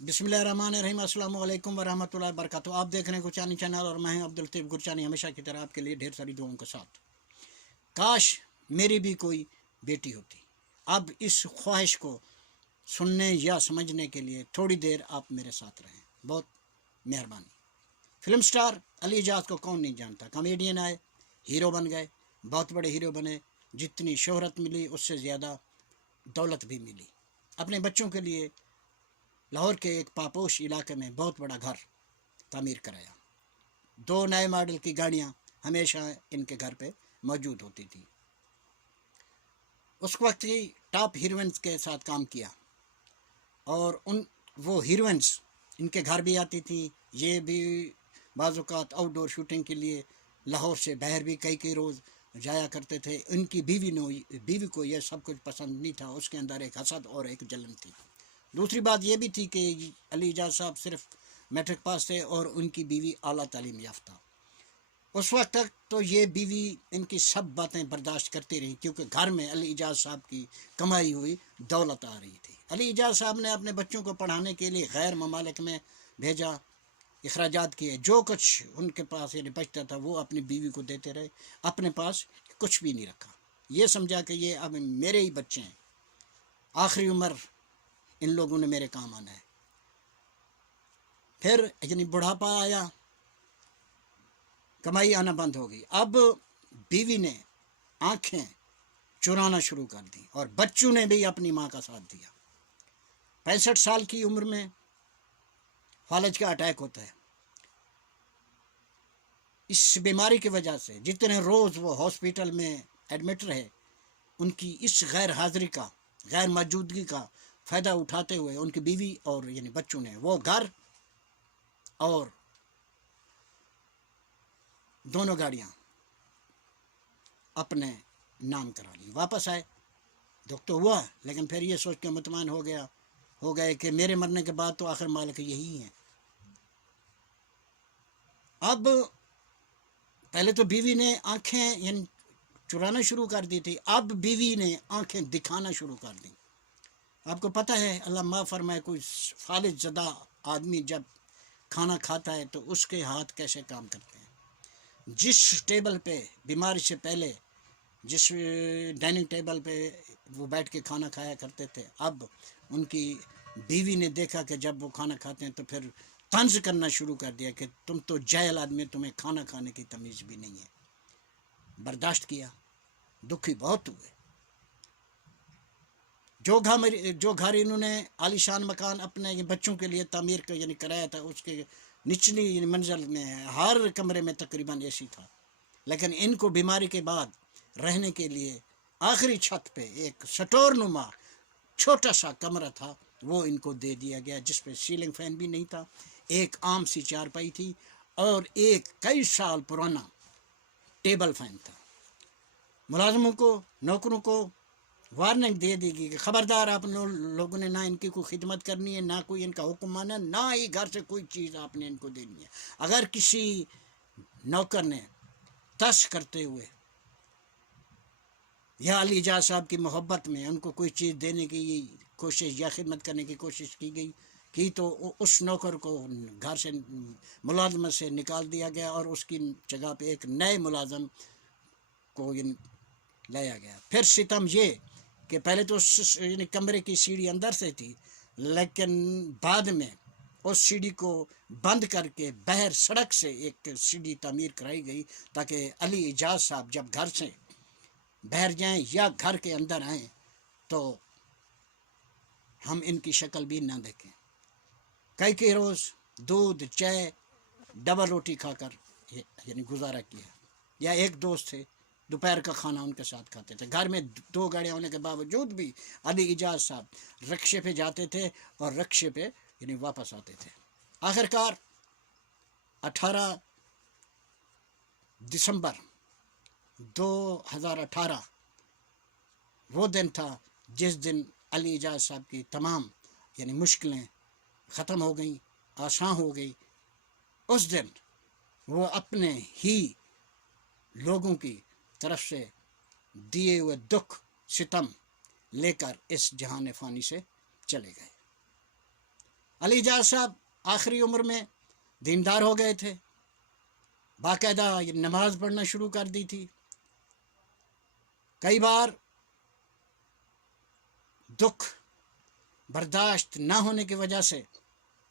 बिस्मिल्लाहिर्रहमानिर्रहीम अस्सलाम वालेकुम वरहमतुल्लाहि वबरकातुहू। आप देख रहे हैं गुरचानी चैनल और मैं हूं अब्दुल लतीफ़ गुरचानी, हमेशा की तरह आपके लिए ढेर सारी दुआओं के साथ। काश मेरी भी कोई बेटी होती। अब इस ख्वाहिश को सुनने या समझने के लिए थोड़ी देर आप मेरे साथ रहें, बहुत मेहरबानी। फिल्म स्टार अली इजाज़ को कौन नहीं जानता। कॉमेडियन आए, हीरो बन गए, बहुत बड़े हीरो बने। जितनी शोहरत मिली उससे ज़्यादा दौलत भी मिली। अपने बच्चों के लिए लाहौर के एक पापोश इलाके में बहुत बड़ा घर तामीर कराया। 2 नए मॉडल की गाड़ियाँ हमेशा इनके घर पे मौजूद होती थी। उस वक्त की टॉप हीरोइंस के साथ काम किया और वो हीरोइंस इनके घर भी आती थी। ये भी बाज़-औक़ात आउटडोर शूटिंग के लिए लाहौर से बाहर भी कई रोज़ जाया करते थे। इनकी बीवी को यह सब कुछ पसंद नहीं था। उसके अंदर एक हसद और एक जलन थी। दूसरी बात यह भी थी कि अली इजाज़ साहब सिर्फ मैट्रिक पास थे और उनकी बीवी आला तालीम याफ्ता। उस वक्त तक तो ये बीवी इनकी सब बातें बर्दाश्त करती रही, क्योंकि घर में अली इजाज़ साहब की कमाई हुई दौलत आ रही थी। अली इजाज़ साहब ने अपने बच्चों को पढ़ाने के लिए गैर ममालिक में भेजा, अखराजात किए। जो कुछ उनके पास यानी बचता था वो अपनी बीवी को देते रहे, अपने पास कुछ भी नहीं रखा। ये समझा कि ये अब मेरे ही बच्चे हैं, आखिरी उम्र इन लोगों ने मेरे काम आना है। फिर यानी बुढ़ापा आया, कमाई आना बंद हो गई। अब बीवी ने आंखें चुराना शुरू कर दी और बच्चों ने भी अपनी माँ का साथ दिया। 65 साल की उम्र में फालज का अटैक होता है। इस बीमारी की वजह से जितने रोज़ वो हॉस्पिटल में एडमिट रहे, उनकी इस गैर हाज़िरी का, गैर मौजूदगी का फ़ायदा उठाते हुए उनकी बीवी और यानी बच्चों ने वो घर और दोनों गाड़ियाँ अपने नाम करा ली। वापस आए, दुख तो हुआ, लेकिन फिर ये सोच के मुतमईन हो गए कि मेरे मरने के बाद तो आखिर मालिक यही हैं। अब पहले तो बीवी ने आंखें यानी चुराना शुरू कर दी थी, अब बीवी ने आंखें दिखाना शुरू कर दी। आपको पता है, अल्लाह माफ़ फरमाए, कोई फालिज ज़दा आदमी जब खाना खाता है तो उसके हाथ कैसे काम करते हैं। जिस टेबल पे बीमारी से पहले जिस डाइनिंग टेबल पे वो बैठ के खाना खाया करते थे, अब उनकी बीवी ने देखा कि जब वो खाना खाते हैं तो फिर तंज करना शुरू कर दिया कि तुम तो जाहिल आदमी, तुम्हें खाना खाने की तमीज़ भी नहीं है। बर्दाश्त किया, दुखी बहुत हुए। जो घर इन्होंने आलीशान मकान अपने बच्चों के लिए तामीर का यानी कराया था, उसके निचली मंजिल में हर कमरे में तकरीबन एसी था, लेकिन इनको बीमारी के बाद रहने के लिए आखिरी छत पे एक स्टोर नुमा छोटा सा कमरा था, वो इनको दे दिया गया, जिस पे सीलिंग फैन भी नहीं था। एक आम सी चारपाई थी और एक कई साल पुराना टेबल फैन था। मुलाजमों को, नौकरों को वार्निंग दे देगी कि खबरदार, आप लोगों ने ना इनकी कोई खिदमत करनी है, ना कोई इनका हुक्म माना, ना ही घर से कोई चीज़ आपने इनको देनी है। अगर किसी नौकर ने तश करते हुए या अली इजाज़ साहब की मोहब्बत में उनको कोई चीज़ देने की कोशिश या खिदमत करने की कोशिश की तो उस नौकर को घर से, मुलाजमत से निकाल दिया गया और उसकी जगह पे एक नए मुलाजम को लाया गया। फिर सितम ये कि पहले तो यानी कमरे की सीढ़ी अंदर से थी, लेकिन बाद में उस सीढ़ी को बंद करके बाहर सड़क से एक सीढ़ी तामीर कराई गई, ताकि अली इजाज़ साहब जब घर से बाहर जाएं या घर के अंदर आएं तो हम इनकी शक्ल भी ना देखें। कई रोज़ दूध, चाय, डबल रोटी खाकर यानी गुजारा किया। या एक दोस्त थे, दोपहर का खाना उनके साथ खाते थे। घर में 2 गाड़ियाँ होने के बावजूद भी अली इजाज़ साहब रिक्शे पे जाते थे और रिक्शे पे यानी वापस आते थे। आखिरकार 18 दिसंबर 2018 वो दिन था जिस दिन अली इजाज़ साहब की तमाम यानी मुश्किलें ख़त्म हो गई, आसान हो गई। उस दिन वो अपने ही लोगों की तरफ से दिए हुए दुख सितम लेकर इस जहान फ़ानी से चले गए। अली एजाज साहब आखिरी उम्र में दीनदार हो गए थे, बाकायदा नमाज पढ़ना शुरू कर दी थी। कई बार दुख बर्दाश्त ना होने की वजह से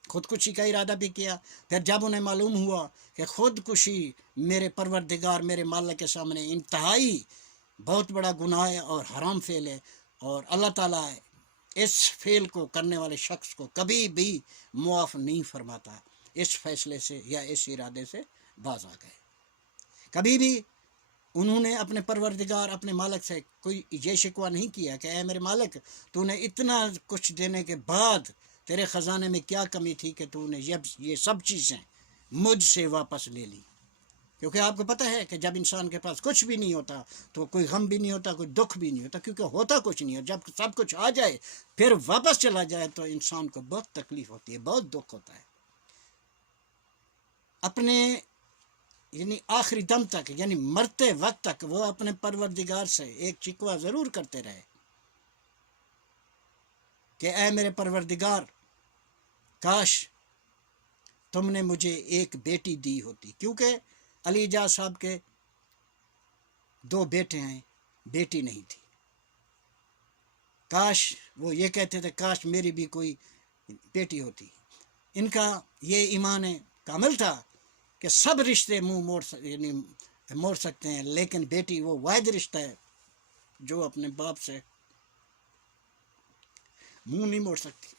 खुदकुशी का इरादा भी किया। फिर जब उन्हें मालूम हुआ कि खुदकुशी मेरे परवरदिगार मेरे मालिक के सामने इंतहाई बहुत बड़ा गुनाह है और हराम फेल है, और अल्लाह ताला इस फेल को करने वाले शख्स को कभी भी मुआफ़ नहीं फरमाता, इस फैसले से या इस इरादे से बाज आ गए। कभी भी उन्होंने अपने परवरदिगार अपने मालिक से कोई ये शिकवा नहीं किया कि ऐ मेरे मालिक, तूने इतना कुछ देने के बाद तेरे ख़जाने में क्या कमी थी कि तूने ये सब चीज़ें मुझसे वापस ले ली। क्योंकि आपको पता है कि जब इंसान के पास कुछ भी नहीं होता तो कोई गम भी नहीं होता, कोई दुख भी नहीं होता, क्योंकि होता कुछ नहीं है। जब सब कुछ आ जाए फिर वापस चला जाए तो इंसान को बहुत तकलीफ़ होती है, बहुत दुख होता है। अपने यानी आखिरी दम तक, यानी मरते वक्त तक वो अपने परवरदिगार से एक शिकवा ज़रूर करते रहे कि ऐ मेरे परवरदिगार, काश तुमने मुझे एक बेटी दी होती। क्योंकि अली एजाज साहब के 2 बेटे हैं, बेटी नहीं थी। काश वो ये कहते थे काश मेरी भी कोई बेटी होती। इनका ये ईमान कामिल था कि सब रिश्ते मुंह मोड़ सकते हैं, लेकिन बेटी वो वाहिद रिश्ता है जो अपने बाप से मुंह नहीं मोड़ सकती।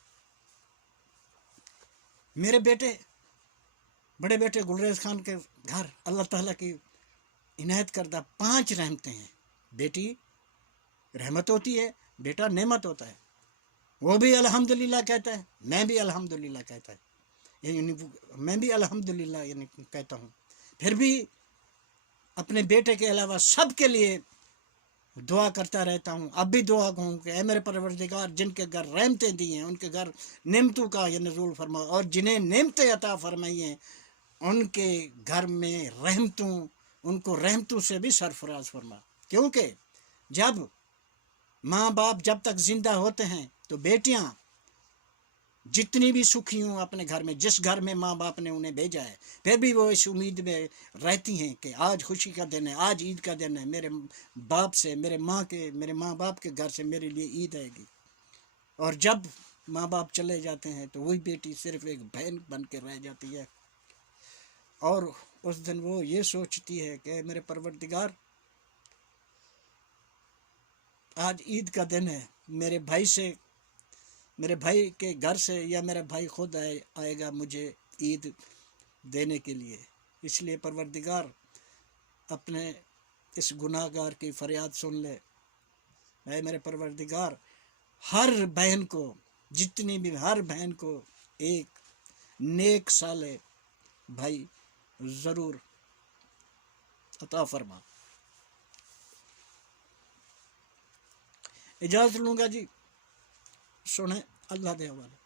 मेरे बेटे बड़े बेटे गुलरेज खान के घर अल्लाह ताला की इनायत करदा 5 रहमतें हैं। बेटी रहमत होती है, बेटा नेमत होता है। वो भी अल्हम्दुलिल्लाह कहता है, मैं भी अल्हम्दुलिल्लाह कहता है, यानी मैं भी अल्हम्दुलिल्लाह यानी कहता हूँ। फिर भी अपने बेटे के अलावा सब के लिए दुआ करता रहता हूँ। अब भी दुआ कहूँ कि ऐ मेरे परवरदिगार, जिनके घर रहमतें दी हैं उनके घर नेमतों का ये नज़ूल फरमा, और जिन्हें नेमतें अता फरमाई हैं उनके घर में रहमतों, उनको रहमतों से भी सरफराज फरमा। क्योंकि जब माँ बाप जब तक ज़िंदा होते हैं तो बेटियाँ जितनी भी सुखी हों अपने घर में, जिस घर में माँ बाप ने उन्हें भेजा है, फिर भी वो इस उम्मीद में रहती हैं कि आज खुशी का दिन है, आज ईद का दिन है, मेरे बाप से, मेरे माँ बाप के घर से मेरे लिए ईद आएगी। और जब माँ बाप चले जाते हैं तो वही बेटी सिर्फ एक बहन बन के रह जाती है, और उस दिन वो ये सोचती है कि मेरे परवरदिगार, आज ईद का दिन है, मेरे भाई के घर से या मेरा भाई खुद आएगा मुझे ईद देने के लिए। इसलिए परवरदिगार अपने इस गुनाहगार की फरियाद सुन ले। ऐ मेरे परवरदिगार, हर बहन को, जितनी भी हर बहन को एक नेक साले भाई ज़रूर अता फरमा। इजाज़त लूँगा जी, सुने अल्लाह दे हवाले।